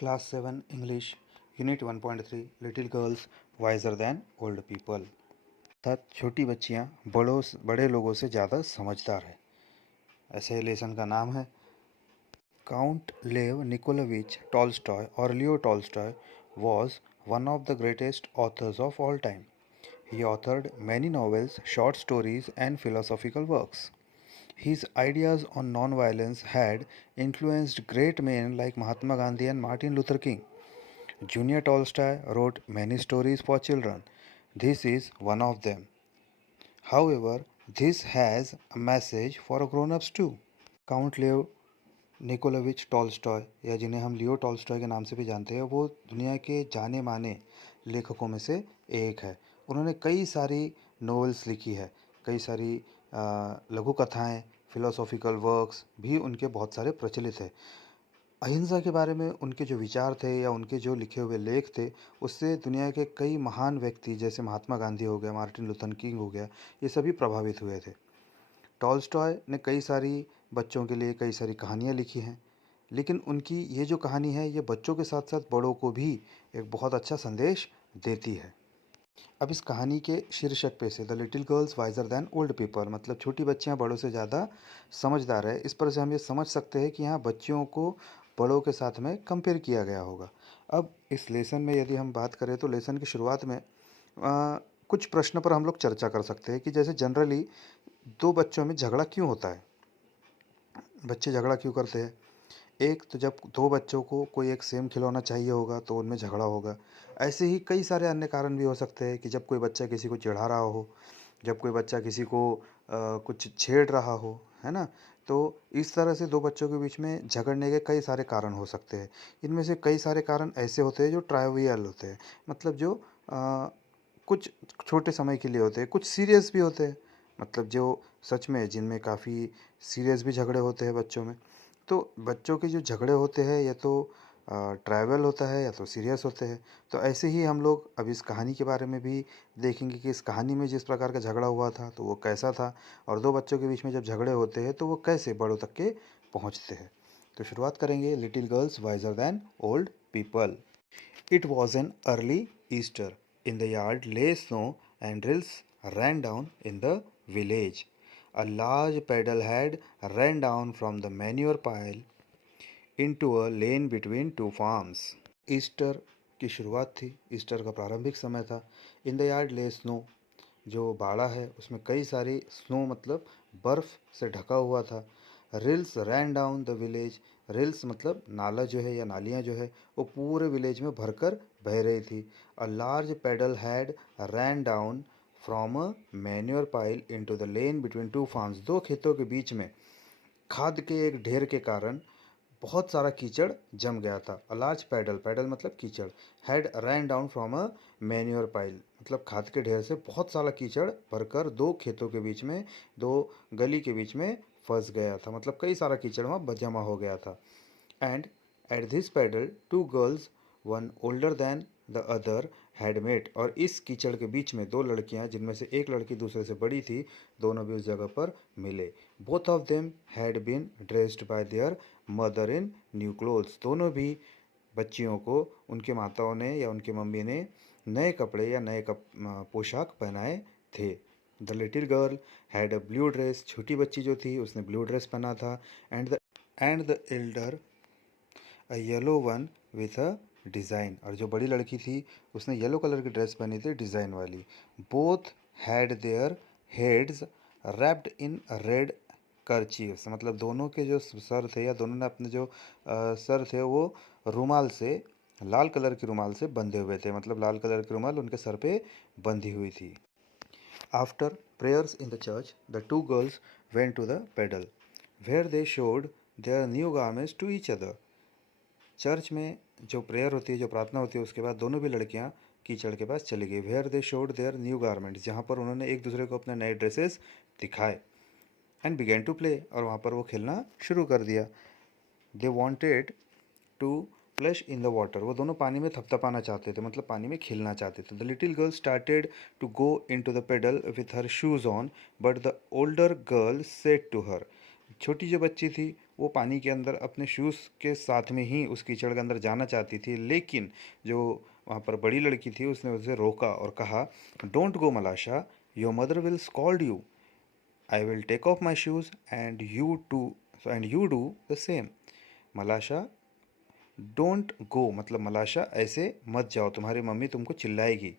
Class 7 English Unit 1.3 Little Girls Wiser Than Old People। अर्थात छोटी बच्चियाँ बड़े लोगों से ज़्यादा समझदार है। ऐसे लेसन का नाम है काउंट लेव निकोलाविच टॉल्स्टॉय और Leo Tolstoy was one of the greatest authors of all time. He authored many novels, short stories, and philosophical works. His ideas on non-violence had influenced great men like Mahatma Gandhi and Martin Luther King. Junior Tolstoy wrote many stories for children. This is one of them. However, this has a message for grown-ups too. Count लेव निकोलाविच Tolstoy या जिन्हें हम Leo Tolstoy के नाम से भी जानते हैं, वो दुनिया के जाने माने लेखकों में से एक है। उन्होंने कई सारी नॉवेल्स लिखी है, कई सारी लघु कथाएँ, फिलोसॉफिकल वर्क्स भी उनके बहुत सारे प्रचलित हैं। अहिंसा के बारे में उनके जो विचार थे या उनके जो लिखे हुए लेख थे, उससे दुनिया के कई महान व्यक्ति जैसे महात्मा गांधी हो गया, मार्टिन लूथर किंग हो गया, ये सभी प्रभावित हुए थे। टॉल्स्टॉय ने कई सारी बच्चों के लिए कई सारी कहानियाँ लिखी हैं, लेकिन उनकी ये जो कहानी है, ये बच्चों के साथ साथ बड़ों को भी एक बहुत अच्छा संदेश देती है। अब इस कहानी के शीर्षक पे से the little girls wiser than old people, मतलब छोटी बच्चियाँ बड़ों से ज़्यादा समझदार है, इस पर से हम ये समझ सकते हैं कि यहाँ बच्चियों को बड़ों के साथ में कंपेयर किया गया होगा। अब इस लेसन में यदि हम बात करें तो लेसन की शुरुआत में कुछ प्रश्न पर हम लोग चर्चा कर सकते हैं कि जैसे जनरली दो बच्चों में झगड़ा क्यों होता है, बच्चे झगड़ा क्यों करते हैं। एक तो जब दो बच्चों को कोई एक सेम खिलौना चाहिए होगा तो उनमें झगड़ा होगा। ऐसे ही कई सारे अन्य कारण भी हो सकते हैं कि जब कोई बच्चा किसी को चिढ़ा रहा हो, जब कोई बच्चा किसी को कुछ छेड़ रहा हो, है ना? तो इस तरह से दो बच्चों के बीच में झगड़ने के कई सारे कारण हो सकते हैं। इनमें से कई सारे कारण ऐसे होते हैं जो ट्राइवियल होते हैं, मतलब जो कुछ छोटे समय के लिए होते हैं, कुछ सीरियस भी होते हैं, मतलब जो सच में जिनमें काफ़ी सीरियस भी झगड़े होते हैं बच्चों में। तो बच्चों के जो झगड़े होते हैं या तो ट्राइवल होता है या तो सीरियस होते हैं। तो ऐसे ही हम लोग अब इस कहानी के बारे में भी देखेंगे कि इस कहानी में जिस प्रकार का झगड़ा हुआ था तो वो कैसा था, और दो बच्चों के बीच में जब झगड़े होते हैं तो वो कैसे बड़ों तक के पहुंचते हैं। तो शुरुआत करेंगे little girls wiser than old people. It was an early Easter in the yard lay snow and drills ran down in the village. A large paddle had ran down from the manure pile into a lane between two farms. Easter की शुरुआत थी, Easter का प्रारंभिक समय था। इन the yard lay snow, जो बाड़ा है उसमें कई सारी स्नो मतलब बर्फ़ से ढका हुआ था। Reels rain down the village, reels मतलब नाला जो है या नालियाँ जो है वो पूरे विलेज में भरकर बह रही थी। A large puddle had ran down from a manure pile into the lane between two farms, दो खेतों के बीच में खाद के एक ढेर के कारण बहुत सारा कीचड़ जम गया था। अ लार्ज पैडल, पैडल मतलब कीचड़, had ran down from a manure pile, मतलब खाद के ढेर से बहुत सारा कीचड़ भरकर दो खेतों के बीच में, दो गली के बीच में फंस गया था, मतलब कई सारा कीचड़ वहाँ जमा हो गया था। And at this puddle two girls, one older than the other, had met, और इस कीचड़ के बीच में दो लड़कियां जिनमें से एक लड़की दूसरे से बड़ी थी, दोनों भी उस जगह पर मिले। Both of them had been dressed by their mother in new clothes, दोनों भी बच्चियों को उनके माताओं ने या उनकी मम्मी ने नए कपड़े या पोशाक पहनाए थे। The little girl had a blue dress, छोटी बच्ची जो थी उसने ब्लू ड्रेस पहना था। And the Elder a yellow one with a design, और जो बड़ी लड़की थी उसने येलो कलर की ड्रेस पहनी थी डिज़ाइन वाली। Both had their heads wrapped in red kerchiefs, मतलब दोनों के जो सर थे या दोनों ने अपने जो सर थे वो रुमाल से, लाल कलर की रुमाल से बंधे हुए थे, मतलब लाल कलर की रुमाल उनके सर पे बंधी हुई थी। After prayers in the church the two girls went to the puddle where they showed their new garments to each other. Church में जो प्रेयर होती है, जो प्रार्थना होती है, उसके बाद दोनों भी लड़कियां कीचड़ के पास चली गई। Where they showed their new garments, जहाँ पर उन्होंने एक दूसरे को अपने नए ड्रेसेस दिखाए। एंड बिगेन टू प्ले, और वहाँ पर वो खेलना शुरू कर दिया। They wanted to plash in the water, वो दोनों पानी में थपथपाना चाहते थे, मतलब पानी में खेलना चाहते थे। The little girl started to go into the puddle with her shoes on, but the older girl said to her, छोटी जो बच्ची थी वो पानी के अंदर अपने शूज़ के साथ में ही उस कीचड़ के अंदर जाना चाहती थी, लेकिन जो वहाँ पर बड़ी लड़की थी उसने उसे रोका और कहा, don't go Malasha, your mother will scold you, I will take off my shoes and you do the same. Malasha, don't go मतलब मलाशा ऐसे मत जाओ, तुम्हारी मम्मी तुमको चिल्लाएगी।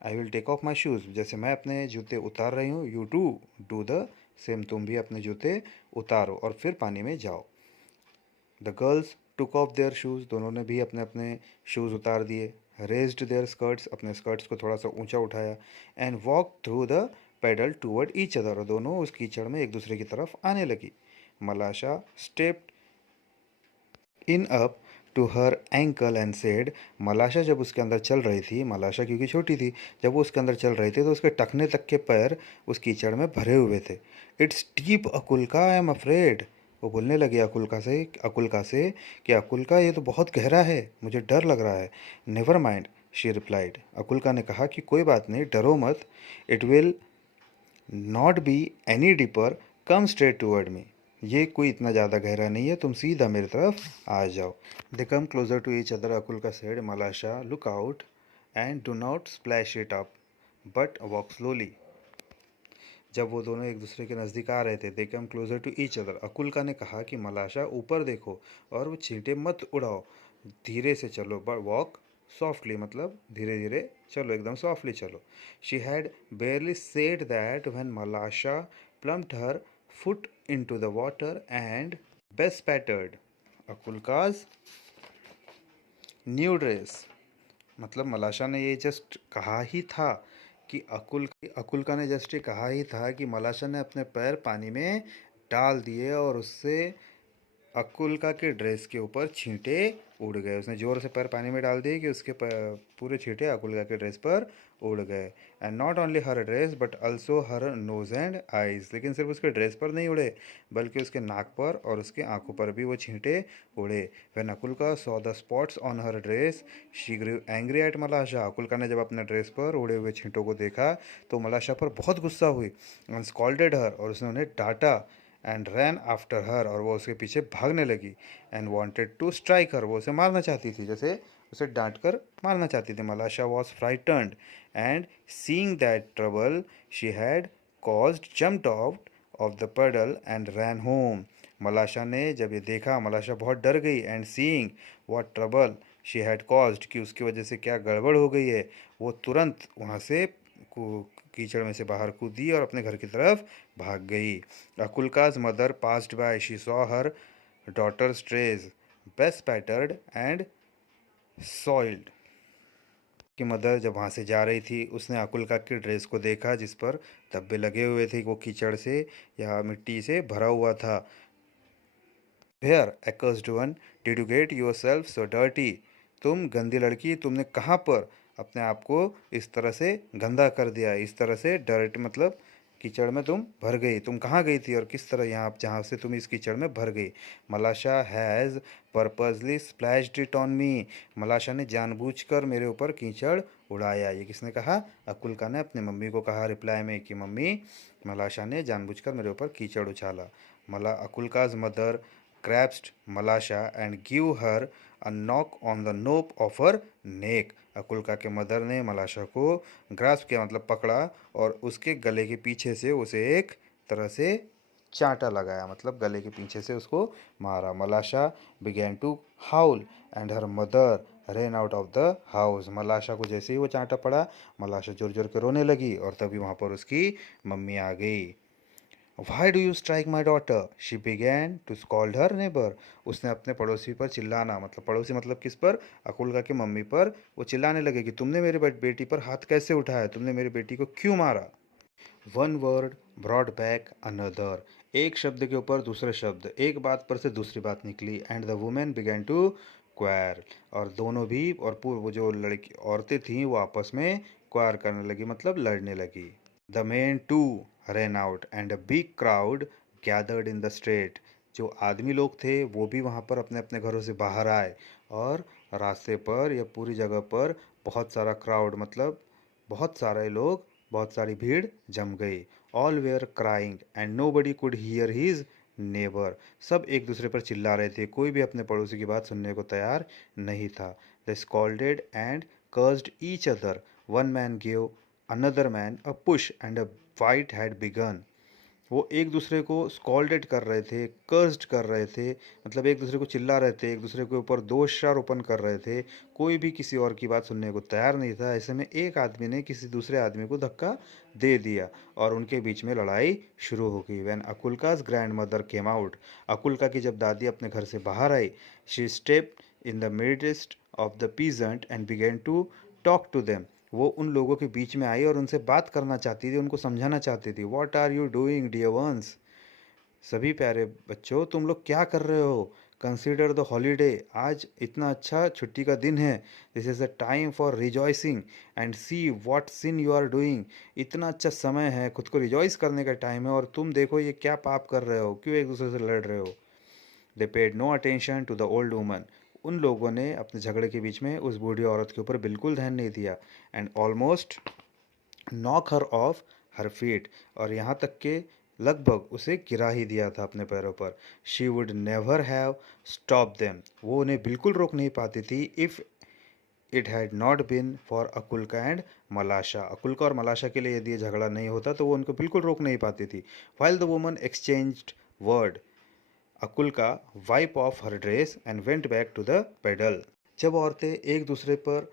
I will take off my shoes, जैसे मैं अपने जूते उतार रही हूँ, you to do the same, तुम भी अपने जूते उतारो और फिर पानी में जाओ। The girls took of their shoes, दोनों ने भी अपने अपने शूज़ उतार दिए। रेज्ड देयर स्कर्ट्स, अपने स्कर्ट्स को थोड़ा सा ऊंचा उठाया। And walk through the pedal toward each other, और दोनों उस कीचड़ में एक दूसरे की तरफ आने लगी। Malasha stepped in up to her ankle and said, Malasha जब उसके अंदर चल रही थी, मलाशा क्योंकि छोटी थी, जब वो उसके अंदर चल रही थी तो उसके टखने तक के पैर उस कीचड़ में भरे हुए थे। It's deep Akulka, I am afraid, वो बोलने लगी अकुल्का से कि अकुल्का ये तो बहुत गहरा है, मुझे डर लग रहा है। Never mind, she replied, Akulka ने कहा कि कोई बात नहीं, डरो मत, it will not be any deeper, come straight toward me, ये कोई इतना ज़्यादा गहरा नहीं है, तुम सीधा मेरी तरफ आ जाओ। They came closer to each other, Akulka said, Malasha look out and do not splash it up but walk slowly. जब वो दोनों एक दूसरे के नज़दीक आ रहे थे, they came closer to each other, Akulka ने कहा कि मलाशा ऊपर देखो और वो छींटे मत उड़ाओ, धीरे से चलो, बट वॉक सॉफ्टली मतलब धीरे धीरे चलो, एकदम सॉफ्टली चलो। She had barely said that when Malasha plumped her foot into the water and bespattered Akulka's new dress, मतलब मलाशा ने ये जस्ट कहा ही था कि अकुल्का ने जस्ट ये कहा ही था कि मलाशा ने अपने पैर पानी में डाल दिए और उससे अकुल्का के ड्रेस के ऊपर छींटे उड़ गए। उसने ज़ोर से पैर पानी में डाल दिए कि उसके पूरे छींटे अकुल्का के ड्रेस पर उड़ गए। And not only her dress but also her nose and eyes, लेकिन सिर्फ उसके ड्रेस पर नहीं उड़े बल्कि उसके नाक पर और उसके आंखों पर भी वो छींटे उड़े। When Akulka saw the spots on her dress she grew angry at Malasha, Akulka ने जब अपने ड्रेस पर उड़े हुए छींटों को देखा तो मलाशा पर बहुत गुस्सा हुई। एंड स्कॉल्डेड हर, और उसने उन्हें डांटा। एंड रैन आफ्टर हर, और वो उसके पीछे भागने लगी। एंड वॉन्टेड टू स्ट्राइक हर, वो उसे मारना चाहती थी, जैसे उसे डांट कर मारना चाहती थी। मलाशा was frightened and seeing that trouble she had caused jumped out of the पडल एंड रैन होम। मलाशा ने जब ये देखा, मलाशा बहुत डर गई। And seeing what trouble she had caused, कि उसकी वजह से क्या गड़बड़ हो गई है, वो तुरंत वहाँ से कीचड़ में से बाहर कूदी और अपने घर की तरफ भाग गई। अकुल्का's mother passed by, she saw her daughter's trays bespattered and soiled। की मदर जब वहाँ से जा रही थी, उसने अकुल्का के ड्रेस को देखा जिस पर धब्बे लगे हुए थे, वो कीचड़ से या मिट्टी से भरा हुआ था। Here, accursed one, did you get yourself so dirty? तुम गंदी लड़की, तुमने कहाँ पर अपने आप को इस तरह से गंदा कर दिया, इस तरह से डर्ट मतलब कीचड़ में तुम भर गई, तुम कहाँ गई थी और किस तरह यहाँ जहाँ से तुम इस कीचड़ में भर गई। मलाशा has purposely splashed it on me, मलाशा ने जानबूझकर मेरे ऊपर कीचड़ उड़ाया। ये किसने कहा? अकुल्का ने अपनी मम्मी को कहा रिप्लाई में कि मम्मी, मलाशा ने जानबूझकर मेरे ऊपर कीचड़ उछाला। अकुल्का's mother grasped Malasha and give her a knock on the nape of her neck। अकुल्का के मदर ने मलाशा को ग्रास्प किया मतलब पकड़ा और उसके गले के पीछे से उसे एक तरह से चांटा लगाया, मतलब गले के पीछे से उसको मारा। Malasha began to howl and her mother ran out of the house. Malasha को जैसे ही वो चांटा पड़ा, मलाशा जोर जोर के रोने लगी और तभी वहाँ पर उसकी मम्मी आ गई। Why do you strike my daughter? She began to scold her neighbor। उसने अपने पड़ोसी पर चिल्लाना, मतलब पड़ोसी मतलब किस पर? अकुल्का की मम्मी पर वो चिल्लाने लगे कि तुमने मेरी बेटी पर हाथ कैसे उठाया, तुमने मेरी बेटी को क्यों मारा। One word brought back another, एक शब्द के ऊपर दूसरे शब्द, एक बात पर से दूसरी बात निकली। And the women began to quarrel, और दोनों भी और पूर्व वो जो लड़की औरतें थीं वो आपस में क्वार करने लगी मतलब लड़ने लगी। The men too ran out and a big crowd gathered in the street। जो आदमी लोग थे वो भी वहाँ पर अपने अपने घरों से बाहर आए और रास्ते पर या पूरी जगह पर बहुत सारा क्राउड मतलब बहुत सारे लोग, बहुत सारी भीड़ जम गई। All were crying and nobody could hear his neighbour. सब एक दूसरे पर चिल्ला रहे थे, कोई भी अपने पड़ोसी की बात सुनने को तैयार नहीं था। They scolded and cursed each other. One man gave another man a push and a fight had begun. वो एक दूसरे को स्कॉल्डेड कर रहे थे, कर्स्ड कर रहे थे, मतलब एक दूसरे को चिल्ला रहे थे, एक दूसरे के ऊपर दोषारोपण कर रहे थे। कोई भी किसी और की बात सुनने को तैयार नहीं था। ऐसे में एक आदमी ने किसी दूसरे आदमी को धक्का दे दिया और उनके बीच में लड़ाई शुरू हो गई। व्हेन अकुल्का's grandmother came out, अकुल्का की जब दादी अपने घर से बाहर आई, she stepped in the midst of the peasant and began to talk to them. वो उन लोगों के बीच में आई और उनसे बात करना चाहती थी, उनको समझाना चाहती थी। What are you doing dear ones, सभी प्यारे बच्चों तुम लोग क्या कर रहे हो। कंसिडर द हॉलीडे, आज इतना अच्छा छुट्टी का दिन है। This is the time for rejoicing and see what sin you are doing, इतना अच्छा समय है, खुद को रिजॉइस करने का टाइम है और तुम देखो ये क्या पाप कर रहे हो, क्यों एक दूसरे से लड़ रहे हो। They paid no attention to the old woman, उन लोगों ने अपने झगड़े के बीच में उस बूढ़ी औरत के ऊपर बिल्कुल ध्यान नहीं दिया। And almost knock her of her feet, और यहाँ तक के लगभग उसे गिरा ही दिया था अपने पैरों पर। She would never have stop them, वो उन्हें बिल्कुल रोक नहीं पाती थी। If it had not been for Akulka and Malasha, Akulka और मलाशा के लिए यदि ये झगड़ा नहीं होता तो वो उनको बिल्कुल रोक नहीं पाती थी। While the woman exchanged word, Akulka wipe off her dress and went back to the paddle. जब औरतें एक दूसरे पर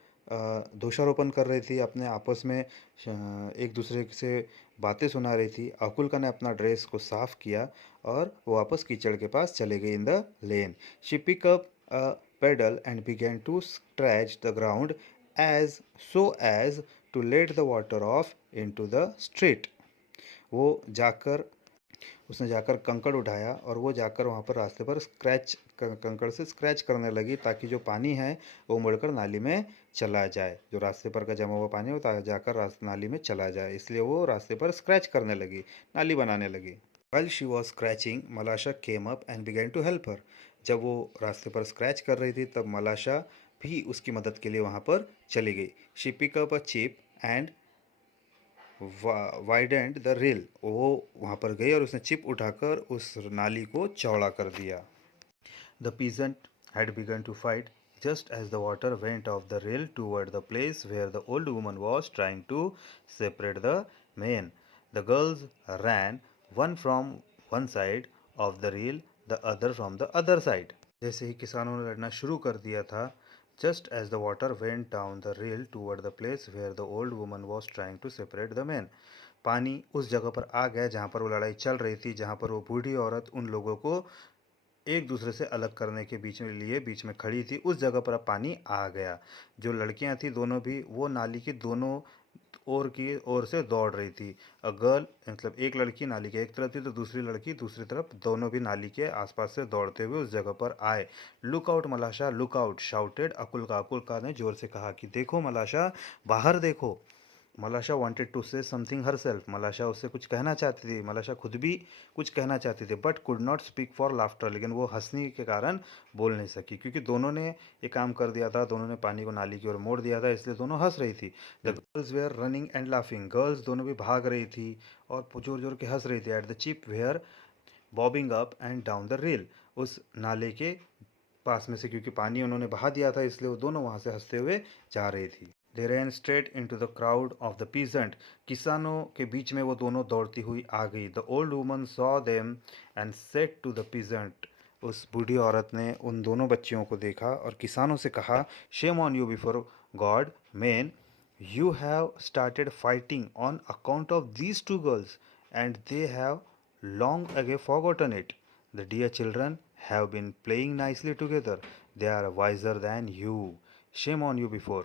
दोषारोपण कर रही थी, अपने आपस में एक दूसरे से बातें सुना रही थी, अकुल्का ने अपना ड्रेस को साफ किया और वो वापस कीचड़ के पास चले गई in the lane. She pick up a paddle and began to scratch the ground as so as to let the water off into the street. वो जाकर उसने जाकर कंकड़ उठाया और वो जाकर वहाँ पर रास्ते पर कंकड़ से स्क्रैच करने लगी, ताकि जो पानी है वो मुड़कर नाली में चला जाए। जो रास्ते पर का जमा हुआ पानी है वो जाकर नाली में चला जाए, इसलिए वो रास्ते पर स्क्रैच करने लगी, नाली बनाने लगी। While she was scratching, Malasha came up and began to help her. जब वो रास्ते पर स्क्रैच कर रही थी तब मलाशा भी उसकी मदद के लिए वहाँ पर चली गई। She picked up a chip and widened the rail, वो वहाँ पर गई और उसने चिप उठाकर उस नाली को चौड़ा कर दिया। The peasant had begun to fight just as the water went off the rail toward the place where the old woman was trying to separate the men. The girls ran one from one side of the rail, the other from the other side. जैसे ही किसानों ने लड़ना शुरू कर दिया था, just as the water went down the rail toward the place where the old woman was trying to separate the men, पानी उस जगह पर आ गया जहाँ पर वो लड़ाई चल रही थी, जहाँ पर वो बूढ़ी औरत उन लोगों को एक दूसरे से अलग करने के बीच में खड़ी थी, उस जगह पर अब पानी आ गया। जो लड़कियां थी दोनों भी वो नाली की दोनों ओर की ओर से दौड़ रही थी। अ गर्ल, मतलब एक लड़की नाली के एक तरफ थी तो दूसरी लड़की दूसरी तरफ, दोनों भी नाली के आसपास से दौड़ते हुए उस जगह पर आए। Look out Malasha look out, shouted Akulka, Akulka ने जोर से कहा कि देखो मलाशा, बाहर देखो। Malasha wanted to say something her self, Malasha उससे कुछ कहना चाहती थी, मलाशा खुद भी कुछ कहना चाहती थी, but could not speak for laughter, लेकिन वो हंसने के कारण बोल नहीं सकी, क्योंकि दोनों ने ये काम कर दिया था, दोनों ने पानी को नाली की ओर मोड़ दिया था, इसलिए दोनों हंस रही थी। The girls were running and laughing, girls दोनों भी भाग रही थी और जोर जोर के हंस रही थी। At the chip were bobbing up and down the rail, उस नाले के पास में से, क्योंकि पानी उन्होंने बहा दिया था इसलिए वो दोनों वहाँ से हंसते हुए जा रही थी। They ran straight into the crowd of the peasant, किसानों के बीच में वो दोनों दौड़ती हुई आ गई। The old woman saw them and said to the peasant, उस बूढ़ी औरत ने उन दोनों बच्चियों को देखा और किसानों से कहा, shame on you before God man, you have started fighting on account of these two girls and they have long ago forgotten it. The dear children have been playing nicely together. They are wiser than you. Shame on you before.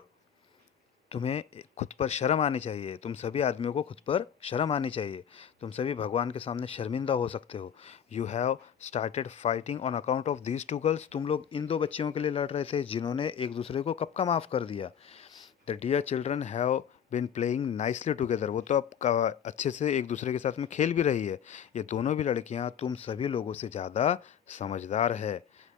तुम्हें खुद पर शर्म आनी चाहिए, तुम सभी आदमियों को खुद पर शर्म आनी चाहिए, तुम सभी भगवान के सामने शर्मिंदा हो सकते हो। You have started fighting on account of these two girls, तुम लोग इन दो बच्चियों के लिए लड़ रहे थे जिन्होंने एक दूसरे को कब का माफ़ कर दिया। The dear children have been playing nicely together, वो तो अब अच्छे से एक दूसरे के साथ में खेल भी रही है। ये दोनों भी लड़कियां तुम सभी लोगों से ज़्यादा समझदार है।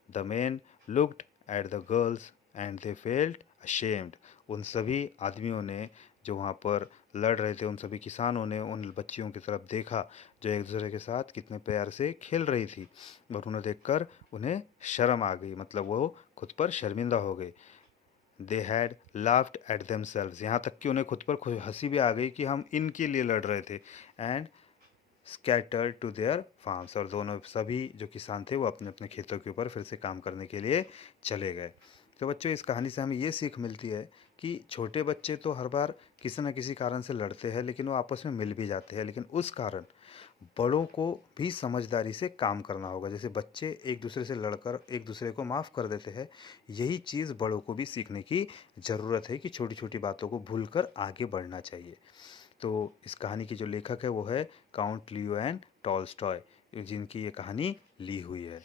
The man looked at the girls and they felt ashamed. उन सभी आदमियों ने जो वहाँ पर लड़ रहे थे, उन सभी किसानों ने उन बच्चियों की तरफ देखा जो एक दूसरे के साथ कितने प्यार से खेल रही थी, और उन्हें देखकर उन्हें शर्म आ गई, मतलब वो खुद पर शर्मिंदा हो गए। They had laughed eight themselves, यहाँ तक कि उन्हें खुद पर हंसी भी आ गई कि हम इनके लिए लड़ रहे थे। And scattered to their farms, और दोनों सभी जो किसान थे वो अपने अपने खेतों के ऊपर फिर से काम करने के लिए चले गए। तो बच्चों, इस कहानी से हमें ये सीख मिलती है कि छोटे बच्चे तो हर बार किसी न किसी कारण से लड़ते हैं, लेकिन वो आपस में मिल भी जाते हैं, लेकिन उस कारण बड़ों को भी समझदारी से काम करना होगा। जैसे बच्चे एक दूसरे से लड़कर एक दूसरे को माफ़ कर देते हैं, यही चीज़ बड़ों को भी सीखने की ज़रूरत है कि छोटी छोटी बातों को भूलकर आगे बढ़ना चाहिए। तो इस कहानी की जो लेखक है वो है काउंट लियो एंड टॉल्स्टॉय, जिनकी ये कहानी ली हुई है।